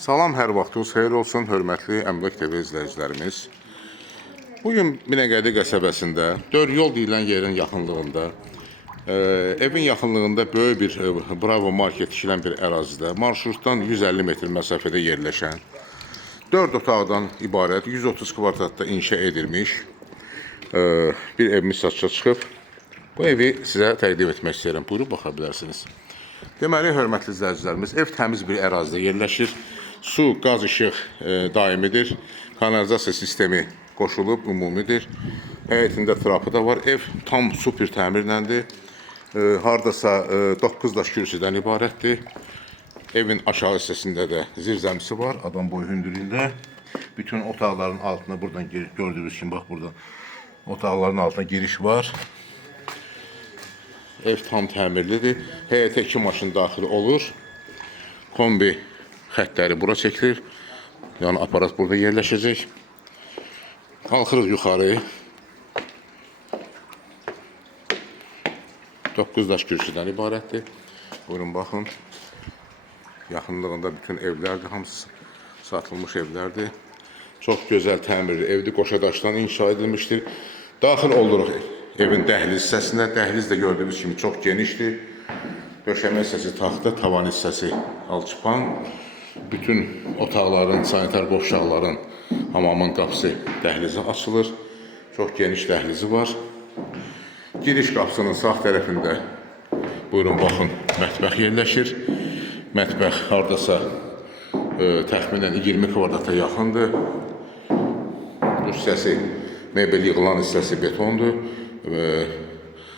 Salam, hər vaxtınız xeyir olsun, hörmətli Əmlak TV izləyicilərimiz. Bugün Binəqədi qəsəbəsində, Dörd yol deyilən yerin yaxınlığında, evin yaxınlığında böyük bir Bravo Market tikilən bir ərazidə, marşrutdan 150 metr məsafədə yerləşən, 4 otaqdan ibarət 130 kvadratda inşa edilmiş bir evimiz satışa çıxıb. Bu evi sizə təqdim etmək istəyirəm. Buyurub baxa bilərsiniz. Deməli, hörmətli izləyicilərimiz, ev təmiz bir ərazidə yerləşir. Su, qaz, işıq daimidir. Kanalizasiya sistemi qoşulub, ümumidir. Həyətində trapı da var. Ev tam super təmirləndir. Hardasa 9 daş kürsüdən ibarətdir. Evin aşağı hissəsində də zirzəmisi var. Adam boyu hündürlüyündə. Bütün otaqların altına buradan gördüyünüz kimi, bax burada otaqların altına giriş var. Ev tam təmirlidir. Həyətə 2 maşın daxil olur. Kombi xətləri bura çəkilir. Yəni aparat burada yerləşəcək. Qalxırıq yuxarı. 9 daş kürsüdən ibarətdir. Buyurun baxın. Yaxınlığında bütün evlərdir. Hamısı satılmış evlərdir. Çox gözəl təmirli evdir. Qoşa daşdan inşa edilmişdir. Daxil oluruq evin dəhliz hissəsinə. Dəhliz də gördüyünüz kimi çox genişdir. Döşəmə hissəsi taxta, tavan hissəsi alçıpan. Bütün otaqların, sanitar qovşaqların, hamamın qapısı dəhlizə açılır. Çox geniş dəhlizi var. Giriş qapısının sağ tərəfində, buyurun baxın, mətbəx yerləşir. Mətbəx hardasa təxminən 20 kvadrata yaxındır. Bu hissəsi, mebel yığılan hissəsi betondur.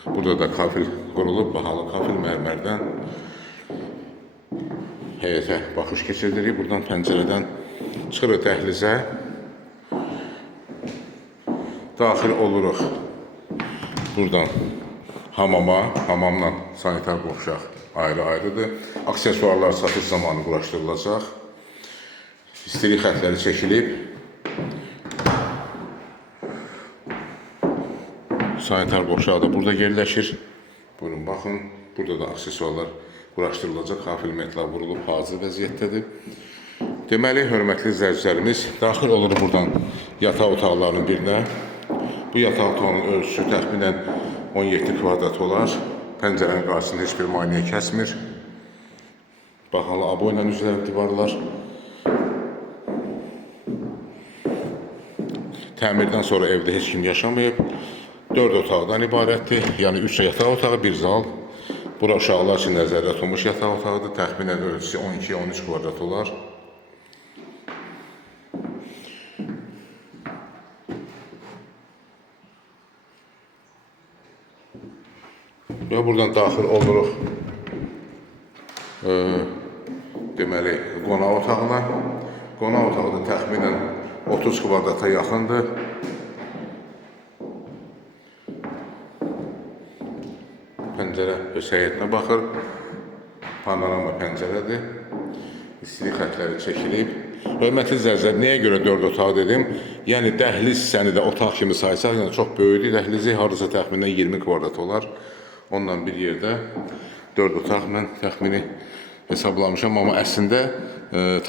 Burada da kafil qurulub, bahalı kafil mərmərdən. Həyətə baxış keçirdirik. Buradan pəncərədən çıxırıq dəhlizə. Daxil oluruq buradan hamama. Hamamla sanitar qovşaq ayrı-ayrıdır. Aksesuarlar satış zamanı quraşdırılacaq. İstilik xətləri çəkilib. Sanitar qovşağı da burada yerləşir. Buyurun baxın. Burada da aksesuarlar quraşdırılacaq. Kafilmentlər vurulub hazır vəziyyətdədir. Deməli, hörmətli izləyicilərimiz, daxil olur buradan yataq otaqlarının birinə. Bu yataq otağının ölçüsü təxminən 17 kvadrat olar. Pəncərənin qarşısında heç bir maneə kəsmir. Bahalı abo ilə üzəri divarlar. Təmirdən sonra evdə heç kim yaşamayıb. 4 otaqdan ibarətdir. Yəni 3 yataq otağı, bir zal. Bura uşaqlar üçün nəzərdə tutulmuş yataq otağıdır. Təxminən ölçüsü 12-13 kvadrat olar. Və buradan daxil oluruq deməli, qonaq otağına. Qonaq otağı da təxminən 30 kvadrata yaxındır. Pəncərə öz həyətinə baxır. Panorama pəncərədir. İstilik xətləri çəkilib. Hörmətli izləyicilər, nəyə görə 4 otaq dedim? Yəni dəhliz hissəni də otaq kimi saysaq, yəni çox böyükdür. Dəhlizi hardasa təxminən 20 kvadrat olar. Ondan bir yerdə 4 otaq mən təxmini hesablamışam, amma əslində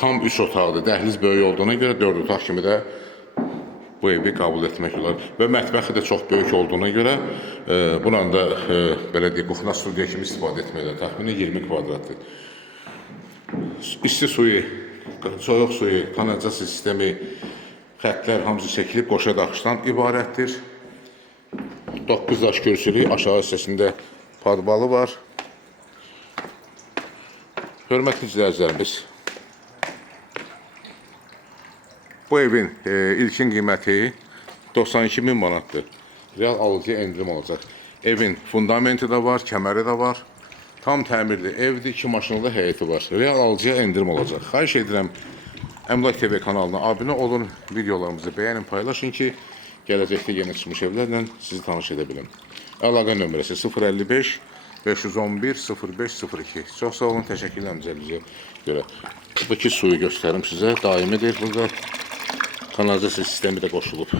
tam 3 otaqdır. Dəhliz böyük olduğuna görə 4 otaq kimi də bu evi qəbul etmək olar. Və mətbəxi də çox böyük olduğuna görə bundan da belə deyək, kuxna studiya kimi istifadə etməklə təxminən 20 kvadratdır. İsti suyu, soyuq suyu, kanalizasiya sistemi, xətlər hamısı çəkilib qoşa daşdan ibarətdir. 9 daş kürsülü, aşağı hissəsində padvalı var. Hörmətli izləyicilərimiz, bu evin ilkin qiyməti 92.000 manatdır. Real alıcıya endirim olacaq. Evin fundamenti də var, kəməri də var. Tam təmirli evdir, 2 maşınlı həyəti var. Real alıcıya endirim olacaq. Xahiş edirəm, Əmlak TV kanalına abunə olun, videolarımızı bəyənin, paylaşın ki, gələcəkdə yeni çıxmış evlərlə sizi tanış edə bilim. Əlaqə nömrəsi 055 511 0502. Çox sağ olun, təşəkkürlər bizə görə. Buradakı suyu göstərim sizə, daimidir burada. Kanalizasiya sistemi də qoşulub.